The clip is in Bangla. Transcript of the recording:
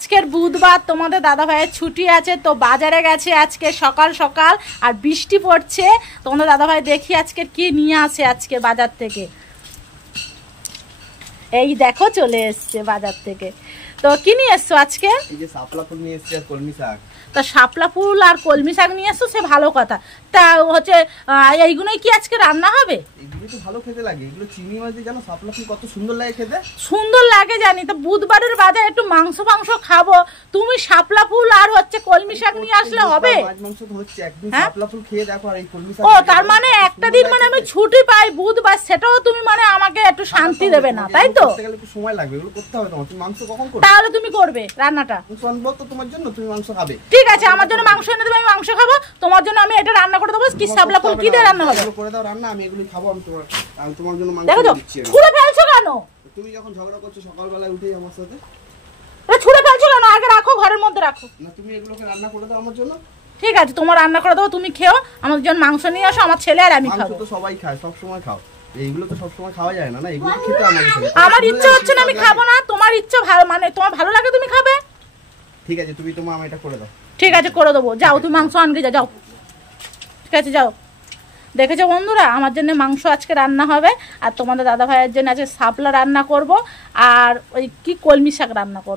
আজকের বুধবার, তোমাদের দাদা ভাইয়ের ছুটি আছে, তো বাজারে গেছে আজকে সকাল সকাল, আর বৃষ্টি পড়ছে। তোমাদের দাদা ভাই দেখি আজকে কি নিয়ে আসে আজকে বাজার থেকে। এই দেখো চলে এসছে বাজার থেকে। তো কি নিয়ে এসছো আজকে? এই যে শাপলা ফুল নিয়ে এসেছি আর কলমি শাক। তা শাপলা ফুল আর কলমি শাক নিয়ে এসছো, সে ভালো কথা। তা হচ্ছে এইগুলোই কি আজকে রান্না হবে? এগুলো তো ভালো খেতে লাগে, এগুলো চিংড়ি মাছ দিয়ে জানো শাপলা ফুল কত সুন্দর লাগে খেতে। সুন্দর লাগে জানি, তো বুধবারের বাজারে একটু মাংস খাবো, তুমি শাপলা ফুল আর হচ্ছে কলমি শাক নিয়ে আসলে হবে? মাছ মাংস তো হচ্ছে, একদিন শাপলা ফুল খেয়ে দেখো আর এই কলমি শাক। ও তার মানে একটা দিন মানে আমি ছুটি পাই বুধবার, সেটাও তুমি মানে আমাকে একটু শান্তি দেবে না, তাই তো? একটু সময় লাগবে, এগুলো করতে হবে তোমার। তুমি মাংস কখন করবে? তাহলে তুমি করবে রান্নাটা? সম্ভব তো তোমার জন্য, তুমি মাংস খাবে। ঠিক আছে, আমার জন্য মাংস এনে দেবে, আমি মাংস খাবো। তোমার জন্য আমি এটা রান্না করে দেবো। কি শাপলা ফুল কি দিয়ে রান্না হবে? করে দাও রান্না, আমি এগুলো খাবো। আমি তোমার জন্য মাংস দিচ্ছি। ছুঁড়ে ফেলছো কেন? তুমি যখন ঝগড়া করছো সকালবেলা উঠেই আমার সাথে, ছুঁড়ে ফেলছো কেন? আগে রাখো, ঘরের মধ্যে রাখো। না তুমি এগুলোকে রান্না করে দাও আমার জন্য। ঠিক আছে, তোমার রান্না করে দেবো, তুমি খেও। আমার জন্য মাংস নিয়ে আসো, আমার ছেলে আর আমি খাবো। মাংস তো সবাই খায়, সব সময় খাও। এইগুলো তো সব সময় খাওয়া যায় না, না এগুলো খেতে আমার ইচ্ছা হচ্ছে না, আমি খাবো না। তোমার ইচ্ছা ভালো, মানে তোমার ভালো লাগে তুমি খাবে। ঠিক আছে, তুমি তোমার এটা করে দাও। ঠিক আছে, করে দেবো। যাও তুমি মাংস আনতে যাও। ঠিক আছে, যাও। দেখেছো বন্ধুরা, আমার জন্য মাংস আজকে রান্না হবে, আর তোমাদের দাদা ভাইয়ের জন্য আজকে শাপলা রান্না করব, আর ওই কি কলমি শাক রান্না করব।